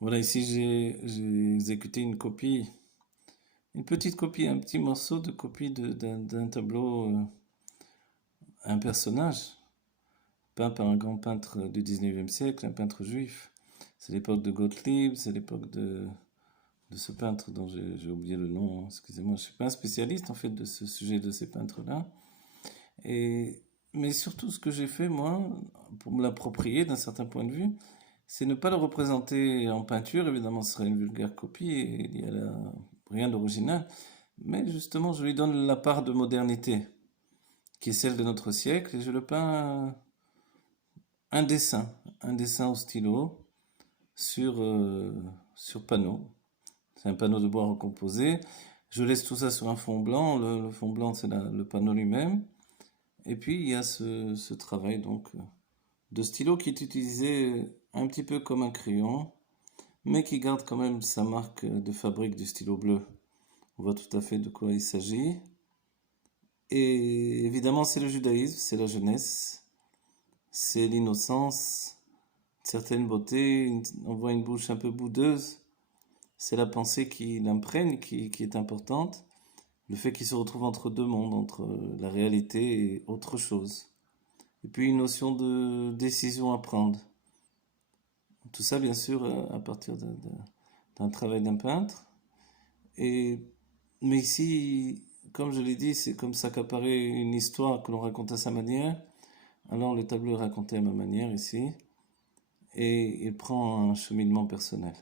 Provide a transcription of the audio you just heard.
Voilà, ici j'ai exécuté une copie, une petite copie, un petit morceau de copie d'un tableau, un personnage peint par un grand peintre du 19e siècle, un peintre juif. C'est l'époque de Gottlieb, c'est l'époque de ce peintre dont j'ai oublié le nom, excusez-moi, je suis pas un spécialiste en fait de ce sujet de ces peintres-là. Et, mais surtout ce que j'ai fait moi, pour me l'approprier d'un certain point de vue, c'est ne pas le représenter en peinture, évidemment ce serait une vulgaire copie et il y a là rien d'original, mais justement je lui donne la part de modernité qui est celle de notre siècle et je le peins un dessin, un dessin au stylo sur, sur panneau. C'est un panneau de bois recomposé. Je laisse tout ça sur un fond blanc. Le fond blanc, c'est le panneau lui-même. Et puis, il y a ce travail donc de stylo qui est utilisé un petit peu comme un crayon, mais qui garde quand même sa marque de fabrique du stylo bleu. On voit tout à fait de quoi il s'agit. Et évidemment, c'est le judaïsme, c'est la jeunesse, c'est l'innocence, une certaine beauté. On voit une bouche un peu boudeuse. C'est la pensée qui l'imprègne, qui est importante. Le fait qu'il se retrouve entre deux mondes, entre la réalité et autre chose. Et puis une notion de décision à prendre. Tout ça, bien sûr, à partir d'un travail d'un peintre. Et, mais ici, comme je l'ai dit, c'est comme ça qu'apparaît une histoire que l'on raconte à sa manière. Alors le tableau est raconté à ma manière ici. Et il prend un cheminement personnel.